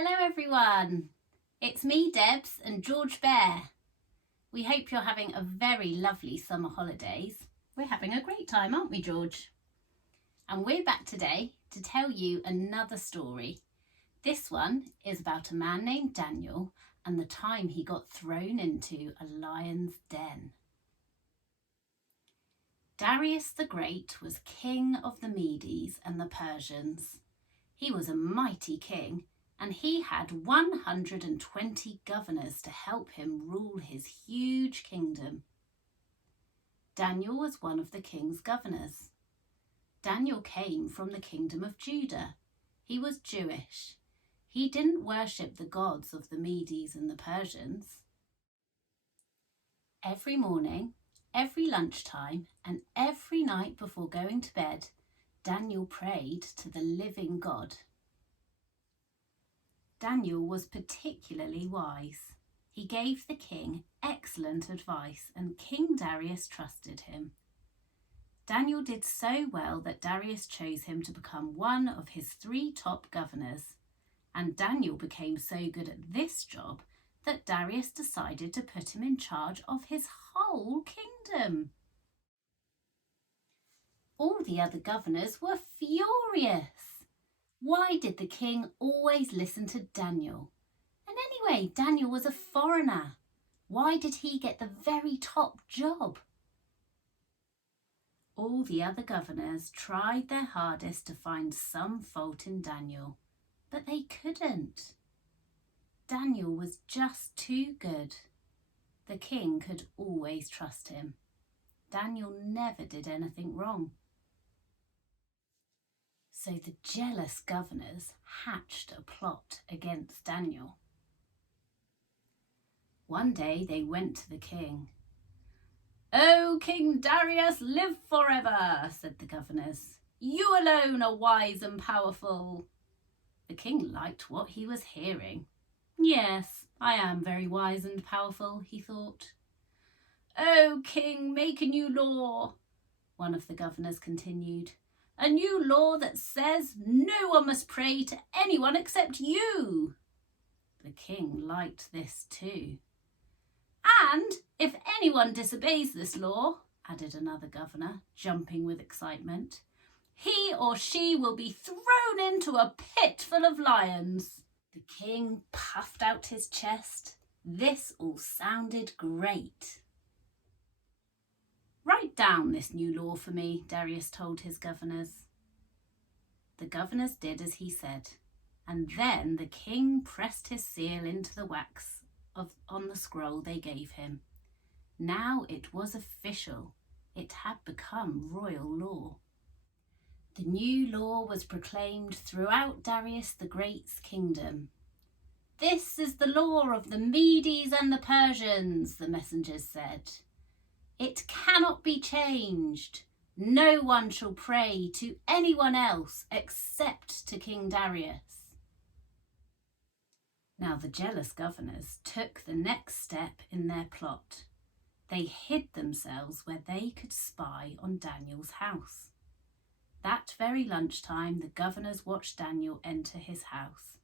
Hello everyone, it's me Debs and George Bear. We hope you're having a very lovely summer holidays. We're having a great time, aren't we, George? And we're back today to tell you another story. This one is about a man named Daniel and the time he got thrown into a lion's den. Darius the Great was king of the Medes and the Persians. He was a mighty king, and he had 120 governors to help him rule his huge kingdom. Daniel was one of the king's governors. Daniel came from the kingdom of Judah. He was Jewish. He didn't worship the gods of the Medes and the Persians. Every morning, every lunchtime, and every night before going to bed, Daniel prayed to the living God. Daniel was particularly wise. He gave the king excellent advice, and King Darius trusted him. Daniel did so well that Darius chose him to become one of his 3 top governors, and Daniel became so good at this job that Darius decided to put him in charge of his whole kingdom. All the other governors were furious. Why did the king always listen to Daniel? And anyway, Daniel was a foreigner. Why did he get the very top job? All the other governors tried their hardest to find some fault in Daniel, but they couldn't. Daniel was just too good. The king could always trust him. Daniel never did anything wrong. So the jealous governors hatched a plot against Daniel. One day they went to the king. "Oh, King Darius, live forever," said the governors. "You alone are wise and powerful." The king liked what he was hearing. "Yes, I am very wise and powerful," he thought. "Oh, king, make a new law," one of the governors continued. "A new law that says no one must pray to anyone except you." The king liked this too. "And if anyone disobeys this law," added another governor, jumping with excitement, "he or she will be thrown into a pit full of lions." The king puffed out his chest. This all sounded great. "Write down this new law for me," Darius told his governors. The governors did as he said, and then the king pressed his seal into the wax on the scroll they gave him. Now it was official. It had become royal law. The new law was proclaimed throughout Darius the Great's kingdom. "This is the law of the Medes and the Persians," the messengers said. "It cannot be changed. No one shall pray to anyone else except to King Darius." Now the jealous governors took the next step in their plot. They hid themselves where they could spy on Daniel's house. That very lunchtime, the governors watched Daniel enter his house.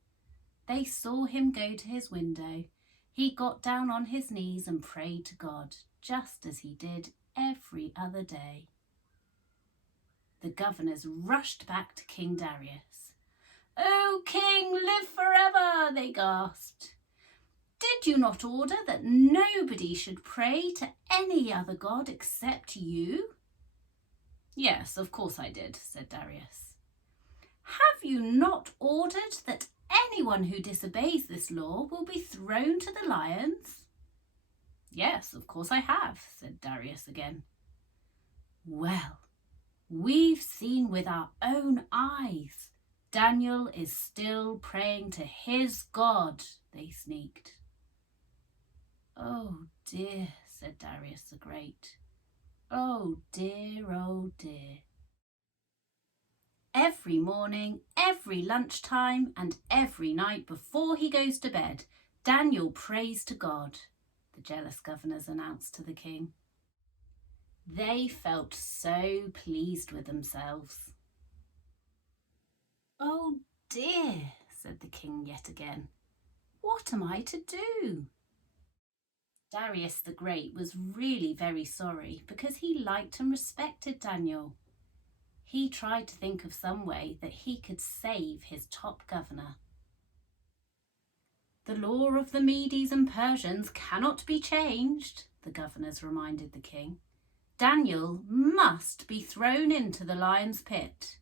They saw him go to his window. He got down on his knees and prayed to God, just as he did every other day. The governors rushed back to King Darius. "Oh, king, live forever," they gasped. "Did you not order that nobody should pray to any other god except you?" "Yes, of course I did," said Darius. "Have you not ordered that anyone who disobeys this law will be thrown to the lions?" "Yes, of course I have," said Darius again. "Well, we've seen with our own eyes. Daniel is still praying to his God," they sneaked. "Oh dear," said Darius the Great. "Oh dear, oh dear." Every morning, every lunchtime, and every night before he goes to bed, Daniel prays to God, the jealous governors announced to the king. They felt so pleased with themselves. "Oh dear," said the king yet again. "What am I to do?" Darius the Great was really very sorry because he liked and respected Daniel. He tried to think of some way that he could save his top governor. "The law of the Medes and Persians cannot be changed," the governors reminded the king. "Daniel must be thrown into the lion's pit."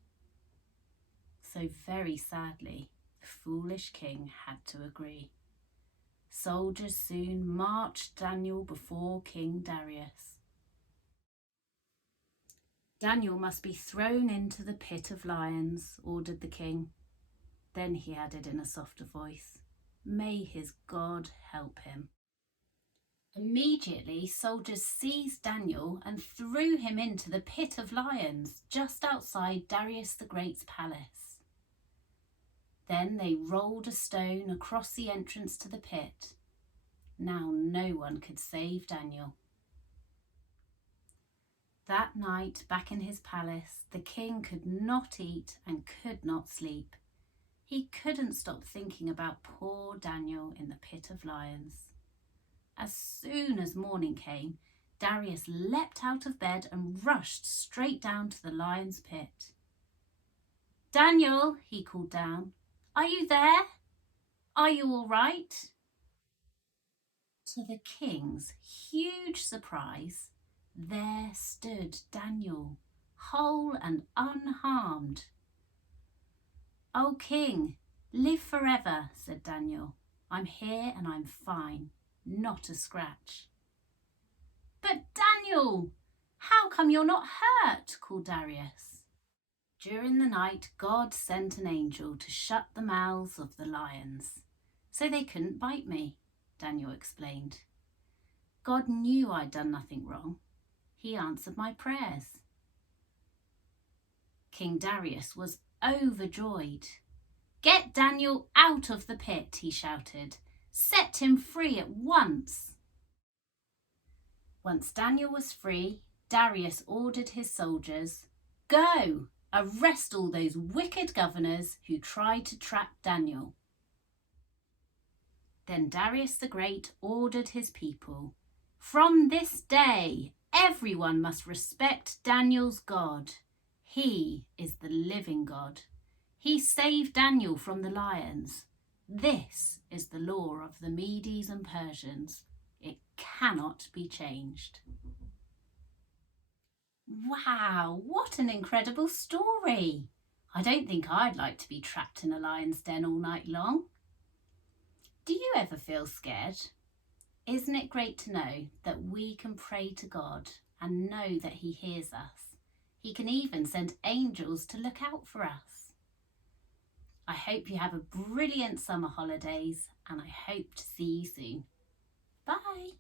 So very sadly, the foolish king had to agree. Soldiers soon marched Daniel before King Darius. "Daniel must be thrown into the pit of lions," ordered the king. Then he added in a softer voice, "May his God help him." Immediately, soldiers seized Daniel and threw him into the pit of lions just outside Darius the Great's palace. Then they rolled a stone across the entrance to the pit. Now no one could save Daniel. That night, back in his palace, the king could not eat and could not sleep. He couldn't stop thinking about poor Daniel in the pit of lions. As soon as morning came, Darius leapt out of bed and rushed straight down to the lion's pit. "Daniel," he called down, "are you there? Are you all right?" To the king's huge surprise, there stood Daniel, whole and unharmed. "Oh, king, live forever," said Daniel. "I'm here and I'm fine, not a scratch." "But Daniel, how come you're not hurt?" called Darius. "During the night, God sent an angel to shut the mouths of the lions, so they couldn't bite me," Daniel explained. "God knew I'd done nothing wrong. He answered my prayers." King Darius was overjoyed. "Get Daniel out of the pit," he shouted. "Set him free at once." Once Daniel was free, Darius ordered his soldiers, "Go, arrest all those wicked governors who tried to trap Daniel." Then Darius the Great ordered his people, "From this day, everyone must respect Daniel's God. He is the living God. He saved Daniel from the lions. This is the law of the Medes and Persians. It cannot be changed." Wow, what an incredible story! I don't think I'd like to be trapped in a lion's den all night long. Do you ever feel scared? Isn't it great to know that we can pray to God and know that He hears us? He can even send angels to look out for us. I hope you have a brilliant summer holidays and I hope to see you soon. Bye.